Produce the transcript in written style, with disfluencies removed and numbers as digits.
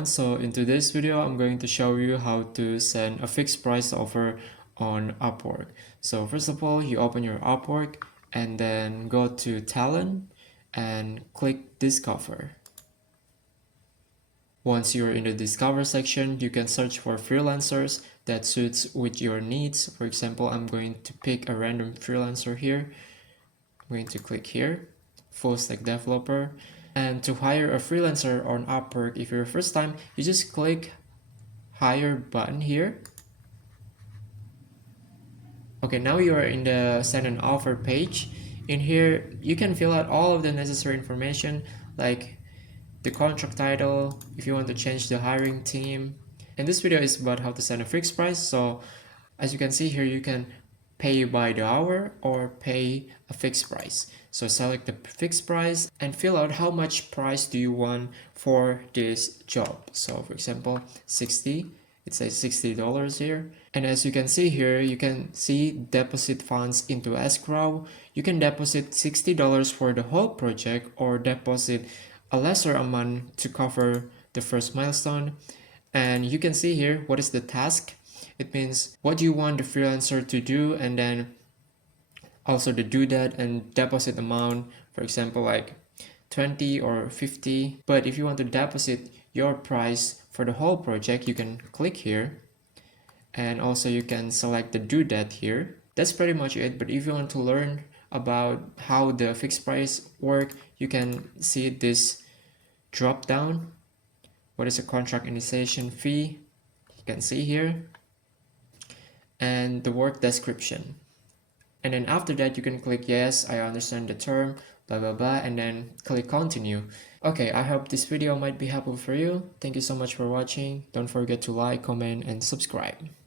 everyone, so in today's video I'm going to show you how to send a fixed price offer on Upwork. So first of all, you open your Upwork and then go to Talent and click Discover. Once you're in the Discover section, you can search for freelancers that suits with your needs. For example, I'm going to pick a random freelancer here. I'm going to click here, full stack developer. And to hire a freelancer on Upwork, if you're first time, you just click hire button here. Okay, now you are in the send an offer page. In here, you can fill out all of the necessary information like the contract title, if you want to change the hiring team. And this video is about how to send a fixed price. So as you can see here, you can pay by the hour or pay a fixed price. So select the fixed price and fill out how much price do you want for this job. So for example, 60, it says $60 here. And as you can see here, you can see deposit funds into escrow. You can deposit $60 for the whole project or deposit a lesser amount to cover the first milestone. And you can see here what is the task. It means what you want the freelancer to do, and then also the due date and deposit amount, for example like 20 or 50. But if you want to deposit your price for the whole project, you can click here, and also you can select the due date here. That's pretty much it. But if you want to learn about how the fixed price work, you can see this drop down. What is a contract initiation fee? You can see here, and the work description. And then after that, you can click yes, I understand the term, blah blah blah, and then click continue. Okay, I hope this video might be helpful for you. Thank you so much for watching. Don't forget to like, comment, and subscribe.